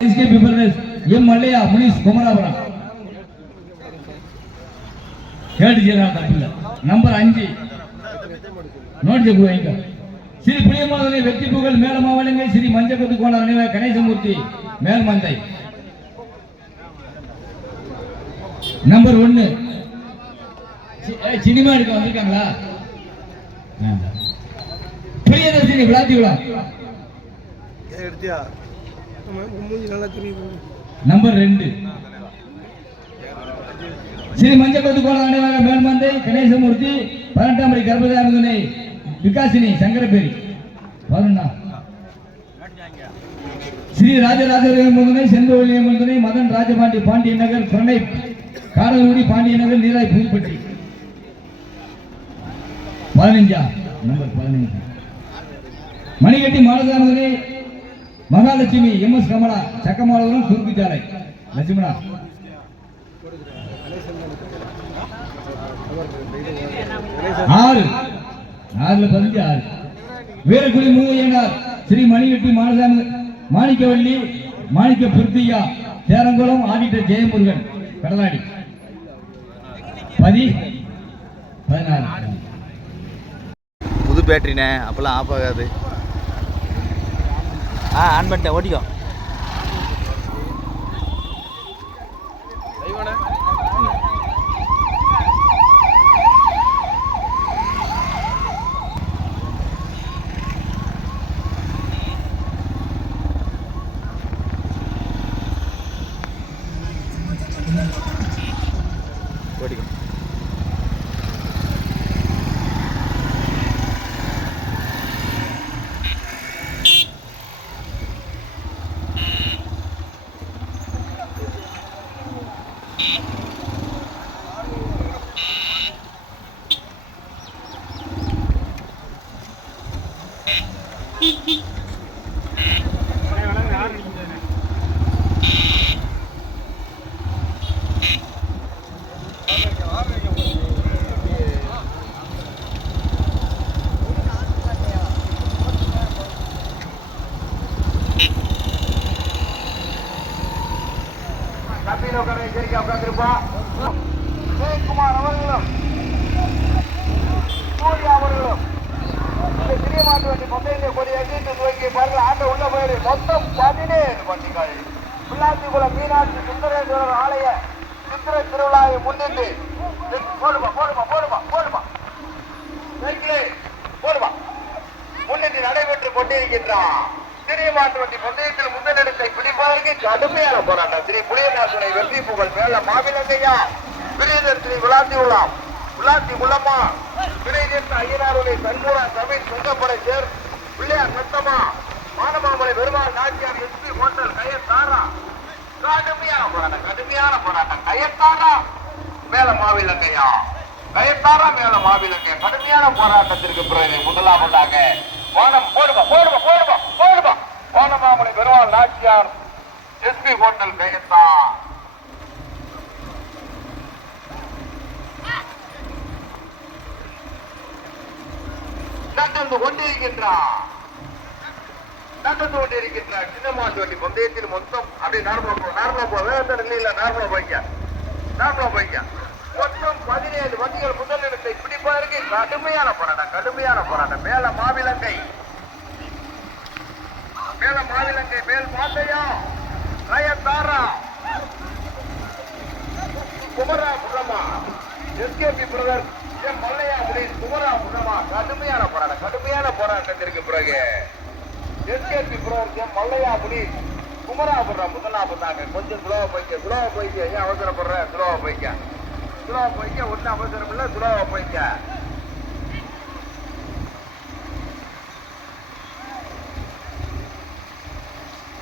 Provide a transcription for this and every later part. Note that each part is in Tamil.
SKP brothers M Mallaiya Munis Kumarapuram கேட்டு செய்யலாம் தப்பில்ல நம்பர் அஞ்சு. நோட்டு வைங்க ஸ்ரீ புளியமாதனை வெற்றி புகழ் மேல மாவட்டங்கள் ஸ்ரீ மஞ்சக்கத்து கோண நினைவாக கணேசமூர்த்தி மேல்மந்தை நம்பர் ஒன்னு. சினிமா எடுக்க வந்திருக்காங்களா? ஆ. பிரியதர்ஷினி விளாத்தி விழா எடுத்தியா? நம்பர் ரெண்டு. ஸ்ரீ மஞ்சக்கோட்டு கோல அனைவராக மேல்மந்தை கணேசமூர்த்தி பதினெட்டாம் படி கர்ப்பதாரதனை விகாசினி சங்கரபேரி பதினொன்னா ஸ்ரீ ராஜராஜனை செந்தோழிய மந்தனை மதன் ராஜபாண்டி பாண்டிய நகர் பிரணை காரங்குடி பாண்டிய நகர் நீராய் புதுப்பட்டி. பதினஞ்சா? நம்பர் பதினஞ்சு. மணிகட்டி மாலதானதனை மகாலட்சுமி எம் எஸ் கமலா சக்கமாலபுரம் குறுக்கு சாலை. லட்சுமணா. ஆறு. ஆறுல பதினஞ்சு ஆறு. வீரக்குடி மூவையனார் ஸ்ரீ மணிகட்டி மாலதான மாணிக்கவள்ளி மாணிக்க பிருத்தியா சேரங்குளம் ஆடிட்டர் ஜெயமுருகன் கடலாடி. பதி பதினாறு. புது பேட்டரிண்ணே அப்போல்லாம் ஆஃப் ஆகாது. ஆ ஆன் பண்ணிட்டேன் ஓட்டிக்கோ ஓட்டிக்கோ சித்திரை திருவிழாவை முன்னிட்டு போடுமா போடுமா போடுமா போடுமா. போடுமா. முன்னிட்டு நடைபெற்று கொண்டிருக்கின்றான் சிறிய மாட்டு பந்தயத்தில் முதலிடத்தை பிடிப்பதற்கு கடுமையான போராட்டம். ஸ்ரீ புளியநாசனை வெற்றி புகழ் மேல மாவிலங்கையா. பிரியதர் ஸ்ரீ விளாத்தி உள்ளாம் விளாத்தி உள்ளம்மா விரைதேற்ற ஐயனாருடைய சண்முகா தமிழ் சுங்கப்படை சேர். பிள்ளையார் சத்தமா மானமாமலை பெருமாள் நாச்சியார் எஸ்பி ஹோட்டல் கையத்தாரா கடுமையான போராட்டம் கடுமையான போராட்டம். கயத்தாரா? மேல மாவிலங்கையா கயத்தாரா? மேல மாவிலங்கையா கடுமையான போராட்டத்திற்கு பிறகு முதலாவதாக வானம் போடுமா போடுமா போடுமா போடுமா? வானமாமலை பெருமாள் நாச்சியார் எஸ்பி ஹோட்டல் கயத்தா. நடந்து கொண்டிருக்கின்றான் நடந்து கொண்டிருக்கின்றார் சின்ன மாட்டு வண்டி பந்தயத்தில் மொத்தம் அப்படியே நார்மலா போ நார்மலா போ. வேற இல்ல நார்மலா போய்க்க? நார்மலா போய்க்க. மொத்தம் பதினேழு வண்டிகள் முதலிடத்தை இருக்கு கடுமையான போராட்டம் கடுமையான போராட்டம். மேல மாவிலங்கை. மேல மாவிலங்கை மேல் மாத்தையா? ரயத்தாரா குமரா புரமா எஸ்கேபி பிரதர் மல்லையா முடி குமரா புரமா கடுமையான போராட்டம் கடுமையான போராட்டத்திற்கு பிறகு எஸ்கேபி பிரதர் எம் மல்லையா முடி குமராபுரம் முதலாவதாக கொஞ்சம் ஸ்லோவா போய்க்க ஸ்லோவா போய்க்க. ஏன் அவசரப்படுற? ஸ்லோவா போய்க்க. ஸ்லோவா போய்க்க ஒன்றும் அவசரம் இல்லை ஸ்லோவா போய்க்க.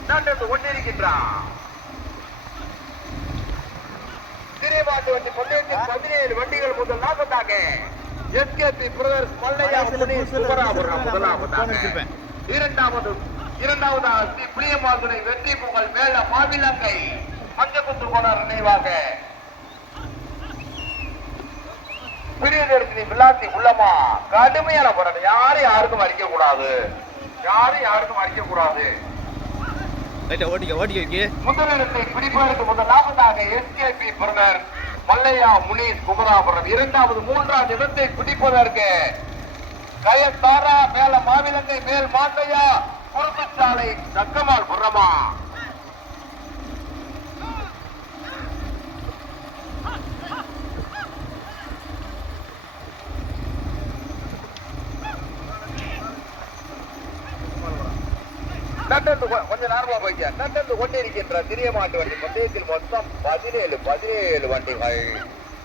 நடந்து கொண்டிருக்கின்றான் சிறியமாட்டு வண்டி பந்தயத்தில் பதினேழு வண்டிகள் முதல் நாற்பதாக எஸ்கேபி பிரதர்ஸ் மல்லையா முனி சுப்பராபுரம் முதலாவதாக இரண்டாவது இரண்டாவதாக ஸ்ரீ பிரியமாதுரை வெற்றி புகழ் மேல மாவிலங்கை மஞ்சக்குத்து கோணர் நினைவாக. பிரியதர்சினி விளாத்தி உள்ளமா? கடுமையான போராட்டம். யாரும் யாருக்கும் அடிக்க கூடாது யாரும் யாருக்கும் அடிக்க கூடாது ஓட்டிக்க ஓட்டிக்க முதலிடத்தை பிடிப்பதற்கு முதலாவதாக எஸ்கேபி பிரதர் மல்லையா முனீஸ் குமராபுரம். இரண்டாவது மூன்றாவது இடத்தை பிடிப்பதற்கு கயத்தாரா மேல மாவிலங்கை மேல் மாந்தையா குறுக்குச்சாலை தக்கமால் புறமா நட்டந்து கொ- கொஞ்சம் நேரமா போயிட்டா. நட்டந்து கொண்டிருக்கின்ற திரிய மாட்டு வண்டி பந்தயத்தில் மொத்தம் பதினேழு பதினேழு வண்டிகள்.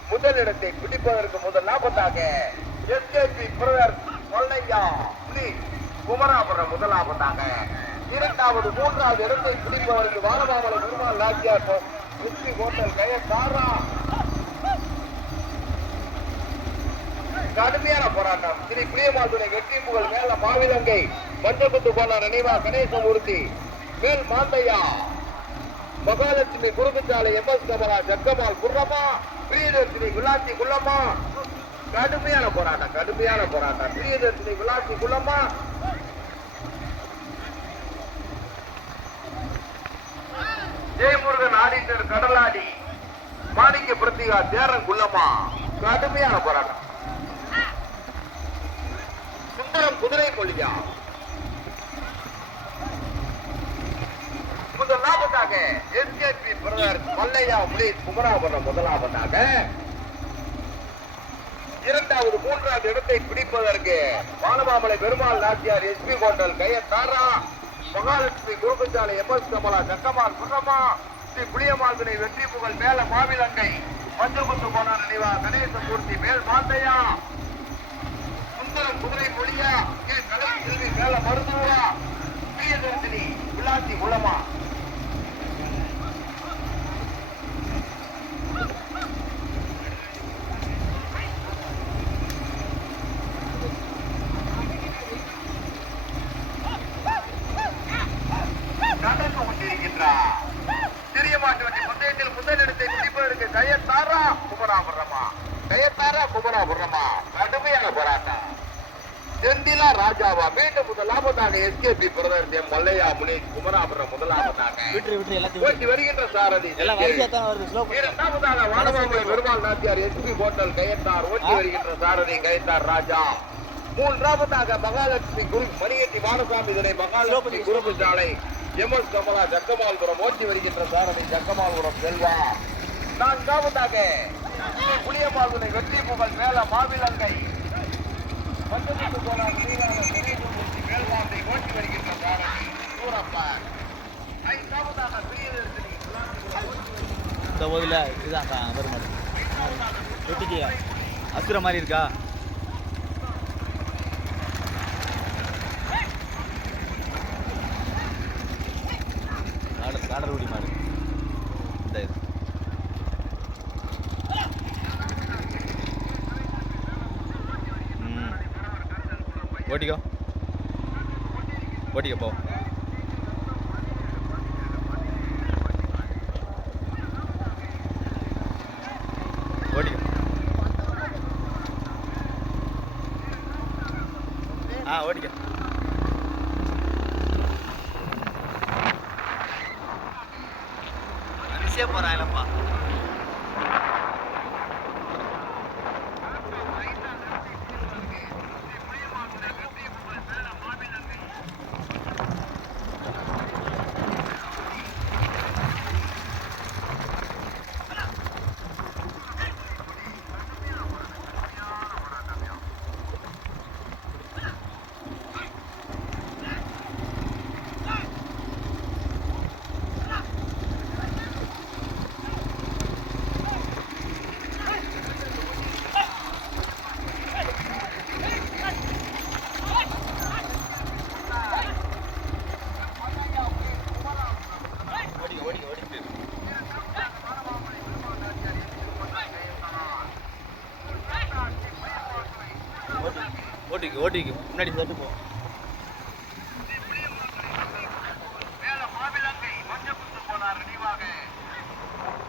முதலிடத்தை பிடிப்பதற்கு முதல் லாபத்தாக எஸ்கேபி பிரதர் ஐயா புலி. குமராபுரம் முதலாபத்தாக இரண்டாவது மூன்றாவது இடத்தை பிடிப்பதற்கு வானமாமலை பெருமாள் நாச்சியார் போ- வெற்றி ஹோட்டல் கய காரா. கடுமையான போராட்டம். ஸ்ரீ பிரியமாதுரை வெற்றி புகழ் மேல மாவிலங்கை. மஞ்சக்குத்து போனார் நினைவா கணேசமூர்த்தி மேல் மாந்தையா. மகாலட்சுமி குறுக்குச்சாலை எம் எஸ் கமலா ஜக்கமால் குர்ரமா பிரியதர்ஷினி குலாச்சி குள்ளம்மா. கடுமையான போராட்டம் கடுமையான போராட்டம். பிரியதர்ஷினி குலாச்சி குலமா ஜெயமுருகன் ஆடிட்டர் கடலாடி மாணிக்க பிரத்திகா தேரன் குள்ளமா? கடுமையான போராட்டம். சுந்தரம் குதிரை கொள்ளியா? முதலாவதாக எஸ்கேபி பிரதர் மல்லையா முனி குமராபுரம் முதலாவதாக இரண்டாவது மூன்றாவது இடத்தை பிடிப்பதற்கு வானமாமலை பெருமாள் நாச்சியார் எஸ்பி ஹோட்டல் கையத்தாரா. மகாலட்சுமி குருகுச்சாலை எம்எஸ் கமலா சக்கமால் குர்ரமா ஸ்ரீ புளியமால்துணை வெற்றி புகழ் மேல மாவிலங்கை. மஞ்சள் போன நினைவா கணேசமூர்த்தி மேல் மாந்தையா. சுந்தரம் குதிரை மொழியா கலை செல்வி மேல மருத்துவா பிரியதர்ஷினி விளாசி குளமா நடந்து கொண்டிருக்கின்றார் சிறிய மாட்டு வண்டி பந்தயத்தில் முதலிடத்தை பிடிப்பதற்கு கயத்தாரா குமராபுரமா கயத்தாரா குமராபுரமா கடுமையான போராட்டம் செந்திலா ராஜாவா? மீண்டும் முதலாவதாக SKP brother M. Mallaiah Munish Kumarapuram எல்லாத்தையும் ஓட்டி வருகின்ற சாரதி இரண்டாவதாக வானமாமலை பெருமாள் நாச்சியார் எஸ்பி ஹோட்டல் கயத்தார். ஓட்டி வருகின்ற சாரதி கயத்தார் ராஜா. மூன்றாவதாக மகாலட்சுமி குரு மணியட்டி வானசாமி இதனை மகாலட்சுமி குறுப்பு சாலை. எம். எஸ். கமலா ஜக்கமால்புரம். ஓட்டி வருகின்ற சாரதி ஜக்கமால்புரம் செல்வா. நான்காவதாக புளியமாதுனை வெற்றி புகழ் மேல மாவிலங்கை. பஞ்சமுத்து போனார் நீரான கணேசமூர்த்தி மேல்மாந்தை ஓட்டி வருகின்ற சாரதி சூரப்பன் ஐந்தாவதாக பிரியதர்சினி இந்த போதில் இதுதான் கா- பெருமாள் வெட்டிக்கு அசுர மாதிரி இருக்கா? காடர் காடர் ஓடி மாதிரி ஓட்டிக்கோ. ஓட்டிக்கோ போ. ஓட்டிக்கோ. ஆ ஓட்டிக்கோ அரிசியா போறாங்களப்பா ஓடிக்க ஓடிக்க ஓடிக்க ஓட்டிக்கு முன்னாடி சேர்த்து போ மேல மாவிலங்கை மஞ்சக்குத்து போனார் நினைவாக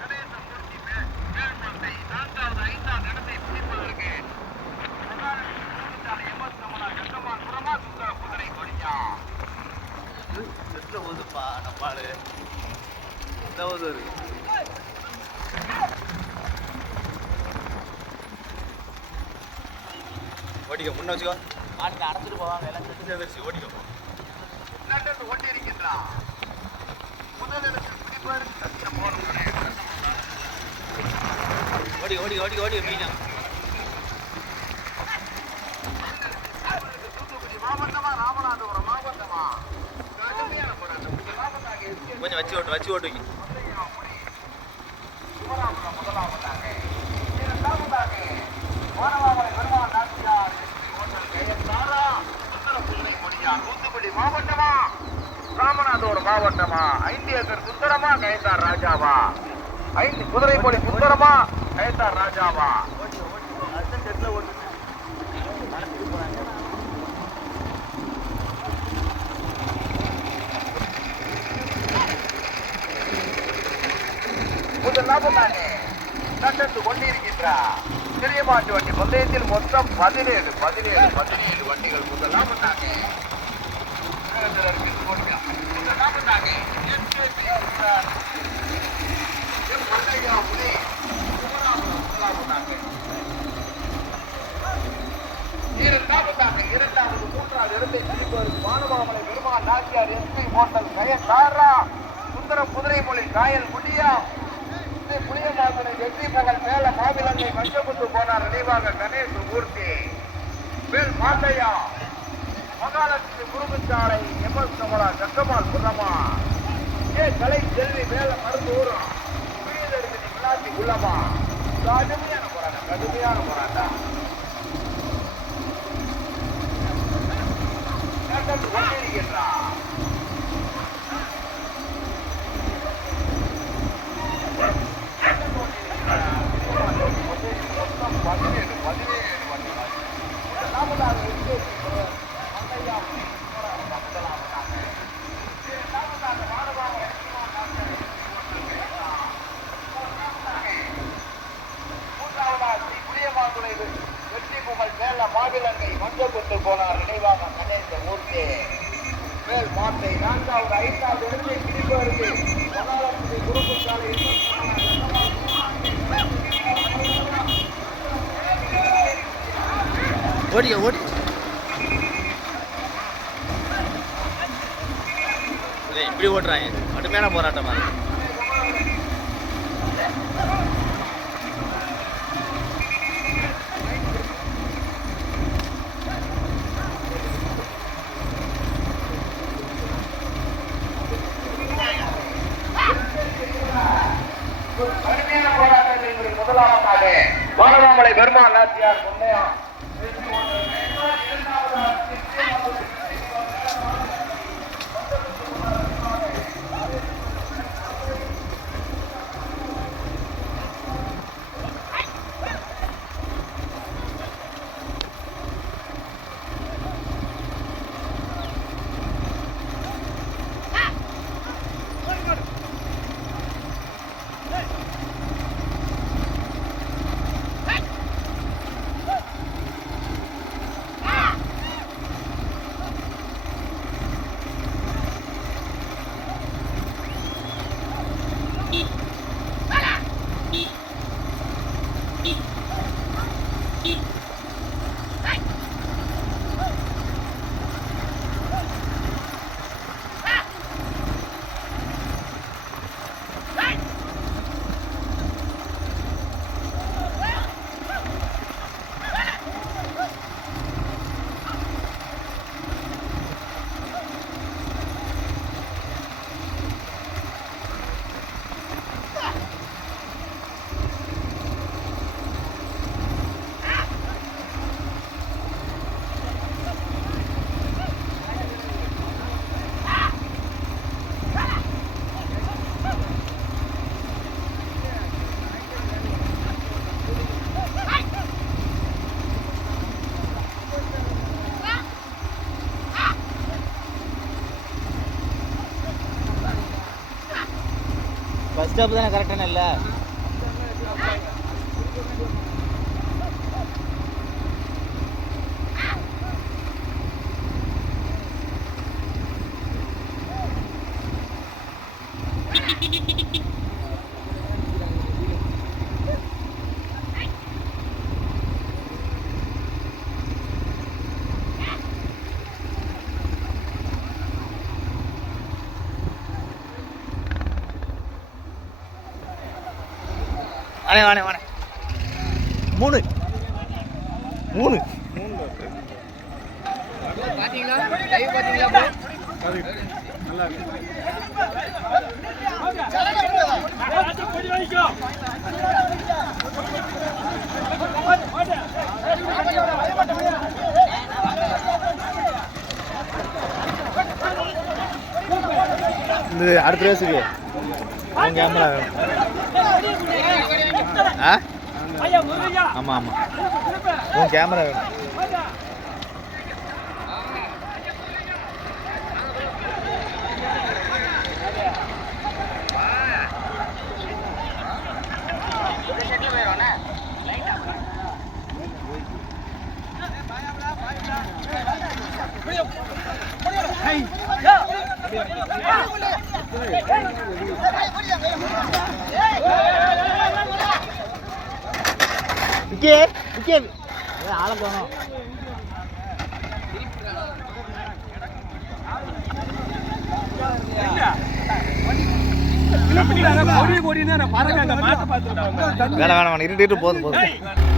கணேசமூர்த்தி மே- மேல்மந்தை நான்காவது ஐந்தாவது இடத்தை பிடிப்பதற்கு மகாலட்சுமி குருவிச்சாலை எம் எஸ் கமலா கங்கம்மாள் புறமா சுந்தர குதிரை கொடியா செட்டில் போகுதுப்பா நம்ம ஆளு அதாவது ஒரு ஓடிக்கோ முன்ன வச்சுக்கோ ஆளுங்க அடைச்சிட்டு போவாங்க எல்லாம் செட்டு சேர்ந்துருச்சு ஓடிக்கோ இரண்டு கொண்டிருக்கின்றான் முதலிடத்தில் பிடிப்பவர் சத்தியம் போடுகிறேன் ஓடி ஓடி ஓடி மீனா. தூத்துக்குடி மாவட்டமா கொஞ்சம் வச்சு ஓட்டு வச்சு ஓட்டுங்க மாவட்டமா? ராமநாதபுரம் மாவட்டமா ஐந்து ஏக்கர் சுந்தரமா கைத்தார் ராஜாவா? ஐந்து குதிரை போலி சுந்தரமா கைத்தார் ராஜாவா? அதுதான் செட்டில் ஓட்டு முதலாவதாக நடந்து கொண்டிருக்கின்றார் சிறிய மாட்டு வண்டி பந்தயத்தில் மொத்தம் பதினேழு பதினேழு பதினேழு வண்டிகள் முதலாவதாக முதலாவதாக எஸ்கேபி உற்றார். எம். மல்லையா புலி. முதலாவதாக இரண்டாவதாக இரண்டாவது மூன்றாவது இடத்தை பிடிப்பவர் மாணவாமலை பெருமாள் நாச்சியார் எஸ்பி ஹோட்டல் கயத்தாரா சுந்தரம் குதிரைமொழி காயல் முடியா புளியமாசனை வெற்றி பகல் மேல மாவிலங்கை மஞ்சக்குத்து போனார் நினைவாக கணேஷ் மூர்த்தி. வேல் மாட்டையா மகாலட்சுமி குருகுச்சாலை எம்எஸ் கமலா சக்கமால் புறமா ஏ கலை செல்வி மேல மருந்து ஊரும் பிரியதரிசனி விளாசி உள்ளமா? கடுமையான போராட்டம் கடுமையான போராட்டம் நடந்து கொண்டிருக்கின்றார் மொத்தம் பதினேழு பதினேழு வண்டிகள் முதலாவதாக எஸ்கேபி மல்லையா புலி. முதலாவதாக இரண்டாவதாக மாணவாமலை மூன்றாவதாக ஸ்ரீ புளியமாதுளை வெற்றி புகழ் மேல மாவிலங்கை மஞ்சக்குத்து போனார் நினைவாக கணேச மூர்த்தி மேல் மாட்டை நான்காவது ஐந்தாவது இடத்தில் பிடிப்பவருக்கு மகாலட்சுமி குருகுச்சாலை ஓடிக்க ஓடி. இப்படி ஓட்டுறாங்க கடுமையான போராட்டமா இருக்கு. கடுமையான போராட்டத்தில் இன்று முதலாவதாக Vanamamalai Perumal Nachiyar Ponnaiah Thank you. Bus stop தானே கரெக்டான இல்லை? வாணே வாணே வாணே. மூணு. மூணு. இந்த அடுத்த ரேஸுக்கு கேமரா வேணும் ஆமாம் ஆமாம் உன் கேமரா வேணும் விக்கே விக்கே ஆள போனோம் வேணாம் வேணாம் இருட்டு போதும் போதும்.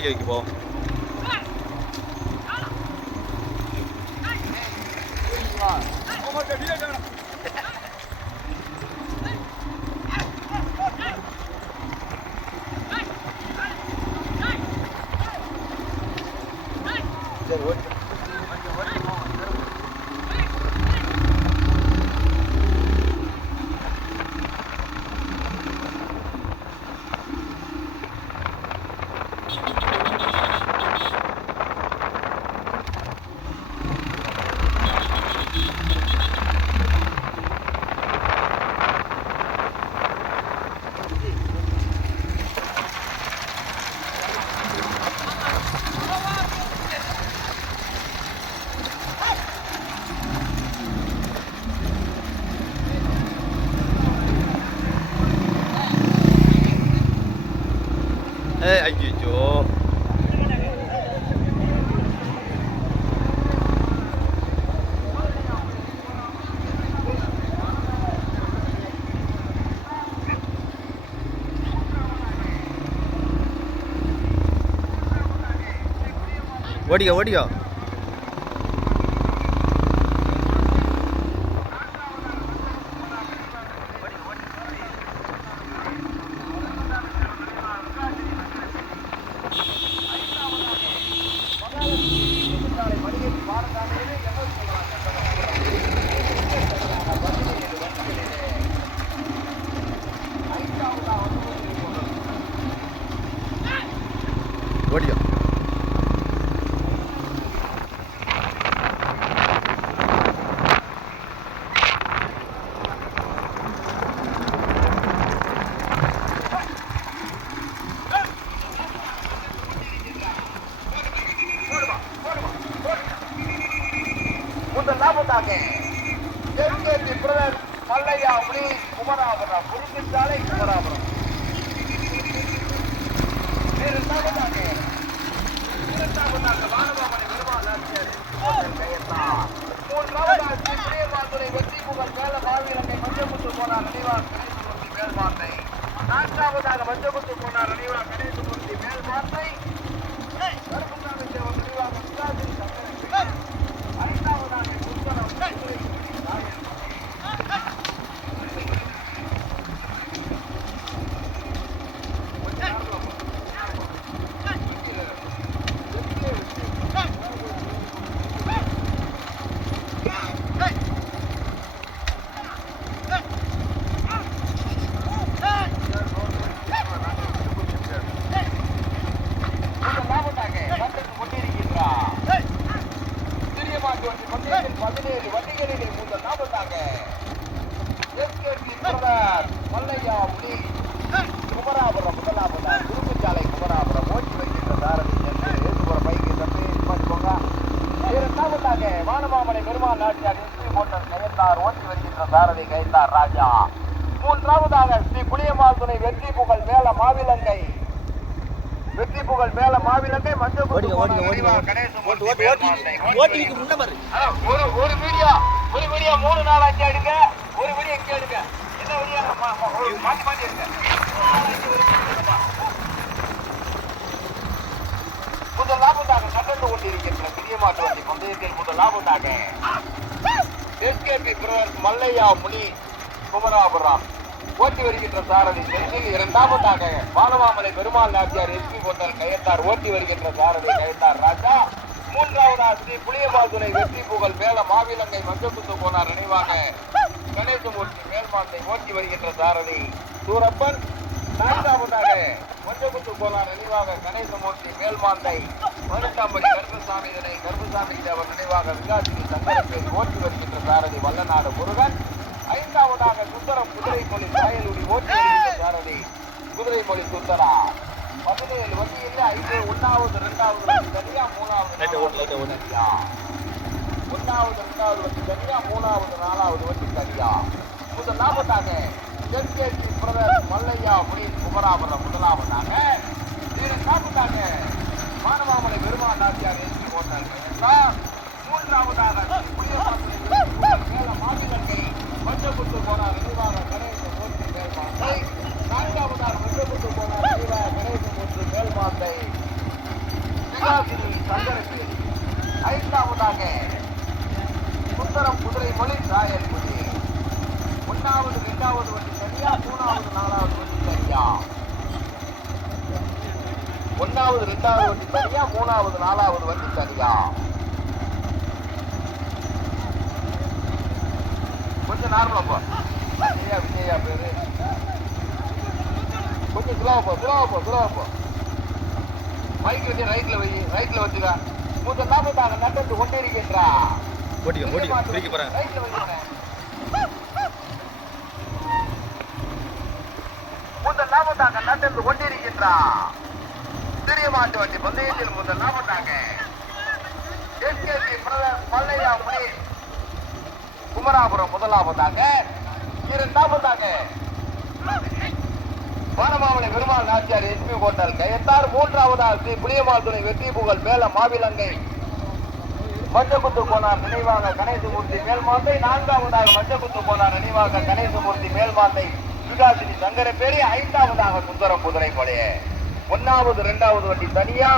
ஓட்டிக்க வைக்க போ சரி ஓட்டி ஏய் ஐயோ ஓடிக்கோ ஓடிக்கோ ஓடிக்கோ முதலாவதாக எஸ்கேபி பிரதர் மல்லையா புலி குமராபுரம் குறிப்பிட்டாலே குமராபுரம் இரண்டாவதாக இரண்டாவதாக வானவாமணி பெருமாள் மூன்றாவதாக ஸ்ரீ பிரியமாதுரை வெற்றி புகழ் மேல பாவியரனை மஞ்சமுத்து போனார் நினைவார் கணேசமூர்த்தி மேல்வார்த்தை நான்காவதாக மஞ்சபுத்து போனார் நினைவார் கணேசமூர்த்தி மேல்வார்த்தை கருப்புசாமி தேவன் நினைவாக சிவாஜி சங்கரன் ஐந்தாவதாக புத்தனம் பிரதர் மல்லையா முனி குமராபுரம் முதலாவதாக திருப்புச்சாலை குமராபுரம். ஓட்டி வைக்கின்ற சாரதி என்று ஏசுபுரம் பைக்கு தம்பி பண்ணிக்கோங்க இரண்டாவதாக வானமாமலை பெருமாள் நாட்டியார் எஸ்பி மோட்டர் கயத்தார் ஓட்டி வருகின்ற சாரதி கைத்தார் ராஜா. மூன்றாவதாக ஸ்ரீ புளியமால் துணை வெற்றி புகழ் மேல மாவிலங்கை. வெற்றி புகழ் மேல மாவிலங்கை மஞ்சள். ஓட்டு ஓட்டு ஓட்டி பாரு. அதான் ஒரு ஒரு வீடியோ ஒரு வீடியோ மூணு நாள் அஞ்சு எடுங்க ஒரு வீடியோ இங்கே எடுங்க என்ன வீடியோ மா- மா- முதல் லாபத்தாக கொண்டிருக்கின்ற பெரிய மாட்டு வண்டி பந்தயத்தில் முதல் லாபத்தாக எஸ்கேபி மல்லையா முனி குமராபுரம் ஓட்டி வருகின்ற சாரதி செந்தில் இரண்டாவதாக பாலவாமலை பெருமாள் நாச்சியார் எஸ்பி கயத்தார் ஓட்டி வருகின்ற சாரதி கயத்தார் ராஜா மூன்றாவதாக ஸ்ரீ புளியபாதுனை வெற்றி புகழ் மேல மாவிலங்கை மஞ்சக்குத்து போனார் நினைவாக. கணேசமூர்த்தி மேல்மாந்தை ஓட்டி வருகின்ற சாரதி சூரப்பன். நான்காவதாக மஞ்சக்குத்து போனார் நினைவாக கணேசமூர்த்தி மேல்மாந்தை பதினெட்டாம்படி கருப்பசாமி இதனை கருப்பசாமி தேவர் நினைவாக விகாசினி சங்கரப்பேரி ஓட்டி வருகின்ற சாரதி வல்லநாடு முருகன். ஐந்தாவதாக சுந்தரம் குதிரைமொழி சாயலுடி ஓட்டி வருகின்ற சாரதி குதிரைமொழி சுந்தரா. பதினேழு வண்டியில் ஐந்து ஒன்னாவது ரெண்டாவது தனியா மூணாவது லைட்டை ரெண்டாவது லைட்டை ஓட்டு. தனியா ஒன்னாவது ரெண்டாவது வண்டி தனியா மூணாவது நாலாவது வண்டி தனியா? முதலாவதாக தென்கேசி பிரதர் மல்லையா முனீர் குமராபுரம் முதலாவதாக. இரண்டாவதாக மானமாமலை பெருமாள் நாச்சியார் எஸ்பி போட்டார். மூன்றாவதாக புளியபாத்திரை மேல மாவிலங்கை மஞ்சக்குத்து போனார் நினைவாக கணேச மூர்த்தி மேல்மாந்தை. நான்காவதாக மஞ்சக்குத்து போனார் நினைவாக கணேச மூர்த்தி மேல்மாந்தை. விகாசினி சங்கரப்பேரி ஐந்தாவதாக சுந்தரம் குதிரை மொழி சாயல் மொழி ஒன்னாவது ரெண்டாவது வந்து சரியா மூணாவது நாலாவது வந்து சரியா ஒன்னாவது ரெண்டாவது வண்டி சரியா மூணாவது நாலாவது வண்டி சரியா கொஞ்சம் நார்மலா போ. விஜயா விஜயா பேரு? கொஞ்சம் ஸ்லோவா போ ஸ்லோவா போ ஸ்லோவா போ. பைக் வச்சு ரைட்ல வை ரைட்ல வச்சுக்கா மூத்த நாற்பத்தாங்க நட்டு கொண்டே இருக்கின்றா ஓட்டிக்க ஓட்டிக்க. பிரிக்க போறேன். முதல் சிறிய மாட்டு வண்டி பந்தயத்தில் முதல் லாபத்தாக எஸ்கேபி பிரதர் மல்லையா முனி குமராபுரம் முதலாவதாக இரண்டாவதாக வானமாமலை பெருமாள் நாச்சியார் எஸ்பி ஹோட்டல். கயத்தார் மூன்றாவதாக ஸ்ரீ புளியமால் துணை வெற்றி புகழ் மேல மாவிலங்கை. மஞ்சக்குத்து போனார் நினைவாக கணேசமூர்த்தி மேல்மாந்தை நான்காவதாக மஞ்சக்குத்து போனார் நினைவாக கணேசமூர்த்தி மேல்மாந்தை சுகாசினி சங்கரப்பேரி ஐந்தாவதாக சுந்தரம் புதனை போலே ஒன்னாவது இரண்டாவது வண்டி தனியா?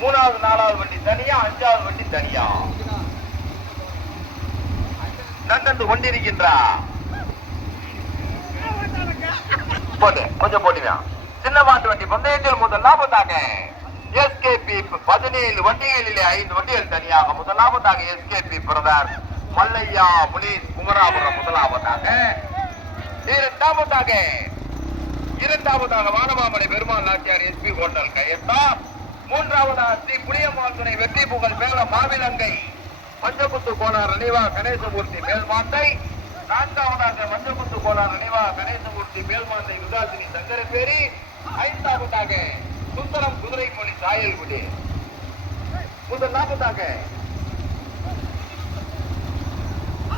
மூணாவது நாலாவது வண்டி தனியா? அஞ்சாவது வண்டி தனியா? நடந்து கொண்டிருக்கின்றா? போட்டு கொஞ்சம் போட்டுங்க சின்ன மாட்டு வண்டி பந்தயத்தில் முதல் லாபத்தாக எஸ்கேபி பதினேழு வண்டிகளிலே ஐந்து வண்டிகள் தனியாக முதலாவதாக எஸ்கேபி பிரதார் மல்லையா முனீஸ் குமராபுரம் முதலாவதாக. இரண்டாவதாக இரண்டாவதாக வானமாமலை பெருமாள் நாச்சியார் எஸ்பி ஹோட்டல் கையத்தா மூன்றாவதாக ஸ்ரீ புளியம்மாள் துணை வெற்றி புகழ் மேல மாவிலங்கை. மஞ்சக்குத்து கோனார் நினைவா கணேசமூர்த்தி மேல்மாந்தை நான்காவதாக மஞ்சக்குத்து கோனார் நினைவா கணேசமூர்த்தி மேல்மாந்தை விகாசினி சங்கரப்பேரி. ஐந்தாவதாக சுந்தரம் குதிரைமொழி சாயல்குடி முதல் நாற்பதாக.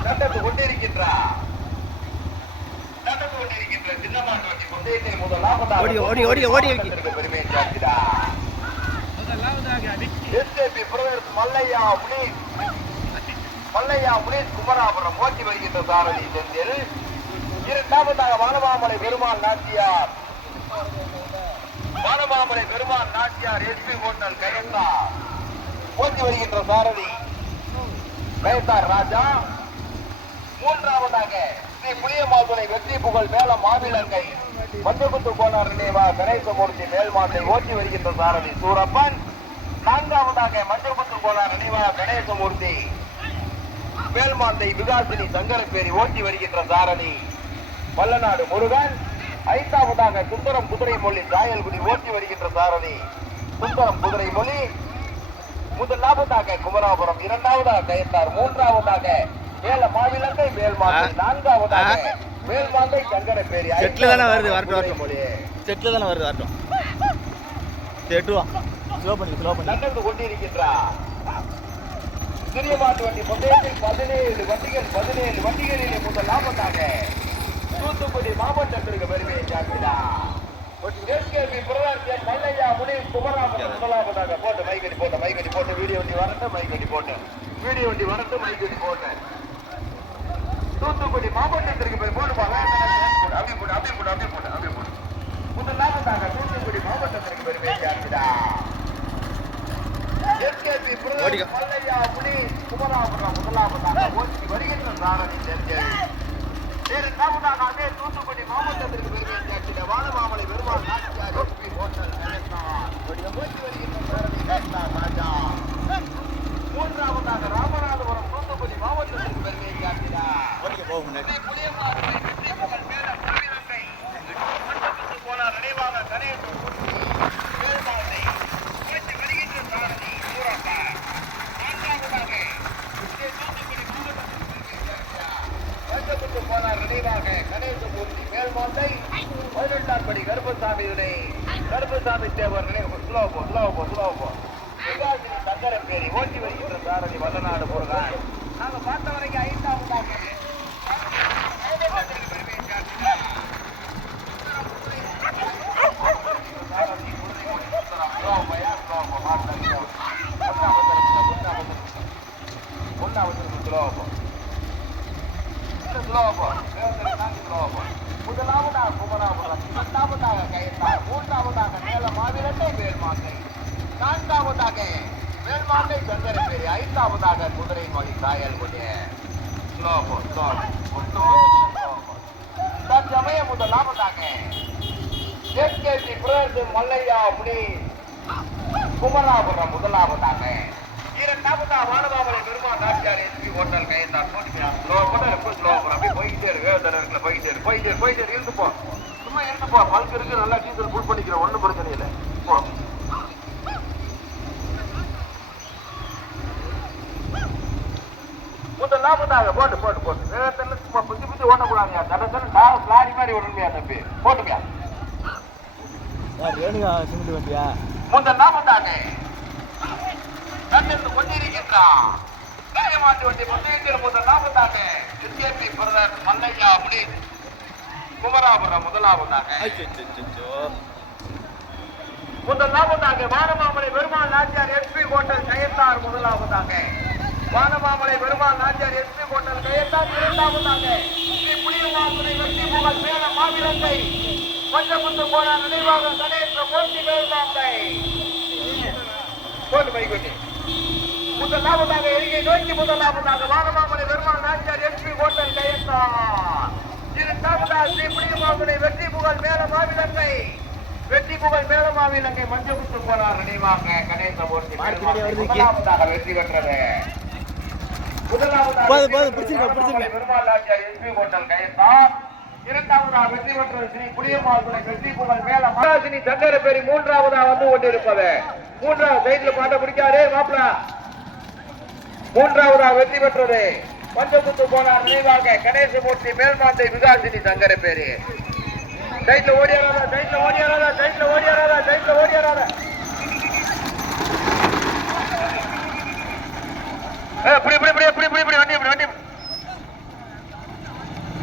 நடந்து கொண்டிருக்கின்றார் நடந்து கொண்டிருக்கின்ற முதல் ஓடி, ஓடி, ஓடி, ஓடி பெருமையை மல்லையா முனீஸ். மல்லையா முனீஸ் குமராபுரம் ஓட்டி வருகின்ற சாரதி செந்தில். இரண்டாவதாக வானமாமலை பெருமாள் நாச்சியார். வானமாமலை பெருமாள் நாட்டியார் எஸ்பி ஹோட்டல் கயந்தா. ஓட்டி வருகின்ற சாரதி கயத்தார் ராஜா. மூன்றாவதாக ஸ்ரீ புளியமாதுரை வெற்றி புகழ் மேல மாவிலங்கை மஞ்சக்குத்து கோனார் நினைவா கணேசமூர்த்தி மேல்மாட்டை ஓட்டி வருகின்ற சாரதி சூரப்பன். நான்காவதாக மஞ்சக்குத்து கோனார் நினைவா கணேசமூர்த்தி மேல்மாந்தை விகாசினி சங்கரப்பேரி ஓட்டி வருகின்ற சாரதி வல்லநாடு முருகன். ஐந்தாவதாக சுந்தரம் குதிரைமொழி சாயல்குடி ஓட்டி வருகின்ற சாரதி. சுந்தரம் குதிரைமொழி முதலாவதாக குமராபுரம் இரண்டாவதாக கயத்தார் மூன்றாவதாக மேல மாவிலங்கை மேல் மாந்தை ஆ. நான்காவதாக ஆ. மேல் மாந்தை கங்கடப்பேரி செட்டில் தானே வருது, வரட்டும். மொழியே செட்டில் தானே வருது வரட்டும். எட்டுவா ஸ்லோ பண்ணி ஸ்லோ பண்ணி. நகர்ந்து கொண்டிருக்கின்றார். சிறிய மாட்டு வண்டி பந்தயத்தில் பதினேழு வண்டிகள் பதினேழு வண்டிகளிலே முதல் லாபத்தாக தூத்துக்குடி மாவட்டத்திற்கு எஸ்கேபி பிரதானியன் மல்லையா முனீர் குமராமன் முதலாவதாக போட்டு மைக்கடி போட்டு மைக்கடி போட்டு வீடியோ வண்டி வரட்டு மைக்கடி போட்டு. வீடியோ வண்டி வரட்டு மைக்கடி போட்டு. தூத்துக்குடி மாவட்டத்திற்கு பேர். போட்டு அப்படி போட்டு அப்படி போட்டு அப்படி போட்டு அப்படி போட்டு முதலாவதாக தூத்துக்குடி மாவட்டத்திற்கு பெருமையை சாப்பிட்டார் எஸ்கேபி மல்லையா முனீர் குமராமன் ஓட்டி வருகின்ற சாரணி இரண்டாவதாக அதே தூத்துக்குடி மாவட்டத்திற்கு பெருமையை சேர்க்கிற வானமாமலை பெருமாள் எஸ்பி ஹோட்டல் ராஜா. மூன்றாவதாக ராமநாதபுரம் தூத்துக்குடி மாவட்டத்திற்கு பெருமையை சேர்க்கிறார் ஓடிக்க போக முன்னாடி புளியமாறுவை வெற்றி புகழ் மேல மாவீரங்கை. மண்டபத்து போனார் நினைவாக கணேசன் குட்டி. வேல்மாலை. போற்றி வருகின்ற சாரணி சூரப்பா. நான்காவதாக இதே தூத்துக்குடி மாவட்டத்திற்கு பெருமையை சேர்க்கிறார். மண்டபத்து போனார் நினைவாக கணேசமூர்த்தி பதினெட்டாம் படி கருப்பசாமி துணை. கருப்பசாமி தேவர் நினைவு சுலோபோ சுலோபோ சுலோபோ சிவாஜி சங்கரப்பேரி ஓட்டி வருகின்ற சாரதி வல்லநாடு முருகன். நாங்க பார்த்த வரைக்கும் ஐந்தாவதாக மாவட்டத்திற்கு பெருமையை சேர்க்கிறார். சாரதி குதிரைக்கோடி சுந்தரம். சுலோபோயா, சுலோபோ, மாட்டல் சுலோபோ. ஒண்ணாவது இருக்கிற, ஒண்ணாவது இருக்கிற. ஒண்ணாவது இருக்கிற சுலோபோ. இந்த சுலோபோ, வேந்தர் தாண்டி சுலோபோ. முதலாவதாக குமராபுரம் இரண்டாவதாக கயத்தார் மூன்றாவதாக மேல மாவீரத்தை வேல்மாந்தை நான்காவதாக வேல்மாந்தை சங்கரப்பேரி ஐந்தாவதாக குதிரை மொழி காயல் கொடிய ஸ்லோபோ ஸ்லோபோ தற்சமயம் முதலாவதாக எஸ்கேசி பிரதேச மல்லையா அப்படி குமராபுரம் முதலாவதாக இரண்டாவதாக வானபாமலை பெருமாள் நாச்சியார் எஸ்பி ஹோட்டல் கையத்தார் போட்டுக்கலாம் ஸ்லோ பண்ண எப்போ ஸ்லோ பண்ண அப்படியே போய்கிட்டே இருக்கு வேதனை இருக்குல்ல போய்கிட்டே இருக்கு போய்கிட்டே இருக்கு போய்கிட்டே இருக்கு இருந்து போ சும்மா இருந்து போ பல்க் இருக்கு நல்லா டீசல் ஃபுல் பண்ணிக்கிறோம் ஒன்றும் பிரச்சனை இல்லை போ முதல் லாபத்தாக போட்டு வேகத்தில் சும்மா புத்தி புத்தி ஓட்டக்கூடாதுயா தட தட டாஸ் லாரி மாதிரி ஓடணுமையா தம்பி? போட்டுமையா ரேணுகா சிமெண்ட் வண்டியா? முதல் லாபத்தாக கண்டிருந்து கொண்டிருக்கின்றான் காயமாட்டு வண்டி பந்தயத்தில் முதல் லாபத்தாக எஸ்கேபி பிரதர் மல்லையா அப்படி குமராபுரம் முதலாவதாக முதலாவதாக வானமாமலை பெருமாள் நாச்சியார் எஸ்பி ஹோட்டல் கயத்தார் முதலாவதாக வானமாமலை பெருமாள் நாச்சியார் எஸ்பி ஹோட்டல் கயத்தார் இரண்டாவதாக. ஸ்ரீ புளியமாசுரை வெற்றி புகழ் மேல மாவிலங்கை பஞ்சமுத்து போன நினைவாக கணேச மூர்த்தி மேல்மாந்தை போட்டு மைகுட்டி முதலாவதாக எரிகை நோக்கி முதலாவதாக வானமாமலை பெருமாள் நாச்சியார் எஸ்பி ஹோட்டல் கயத்தார் இரண்டாவதாக ஸ்ரீ புளியமாசுரை வெற்றி புகழ் மேல மாவிலங்கை வெற்றி புகழ் மேலமாவிலங்கை மஞ்சமுத்து போனார் நினைவாக கணேசமூர்த்தி மார்க்கெட்லயே வருது இங்கே. முதலாவதாக வெற்றி பெற்றது. பிடிச்சிருங்க. பெருமாள் ஆச்சியார் எஸ்பி கயத்தார் வெற்றி ஸ்ரீ வெற்றி புகழ் மேல மகாசினி சங்கரப்பேரி மூன்றாவதாக வந்து கொண்டிருப்பது மூன்றாவது சைட்ல பாட்ட பிடிக்காதே மாப்பிள. மூன்றாவதாக வெற்றி பெற்றது. பஞ்சமுத்து போனார் நினைவாக கணேசமூர்த்தி மேல்மாந்தை விகாசினி சங்கரப்பேரி. சைட்ல ஓடியாராதா சைட்ல ஓடியாராதா சைட்ல ஓடியாராதா சைட்ல ஓடியாராதா இப்படி இப்படி இப்படி இப்படி இப்படி இப்படி வண்டி இப்படி வண்டி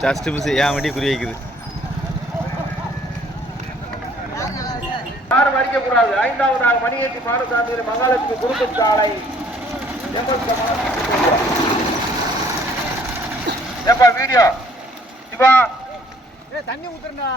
ஜஸ்ட் மிஸ் ஏன் வண்டி குறி வைக்குது? யாரும் அடிக்க கூடாது ஐந்தாவதாக மணியேற்றி மாடசாமி மகாலட்சுமி குறுக்கு சாலை. ஏப்பா வீடியோ? சிவா தண்ணி ஊத்துறா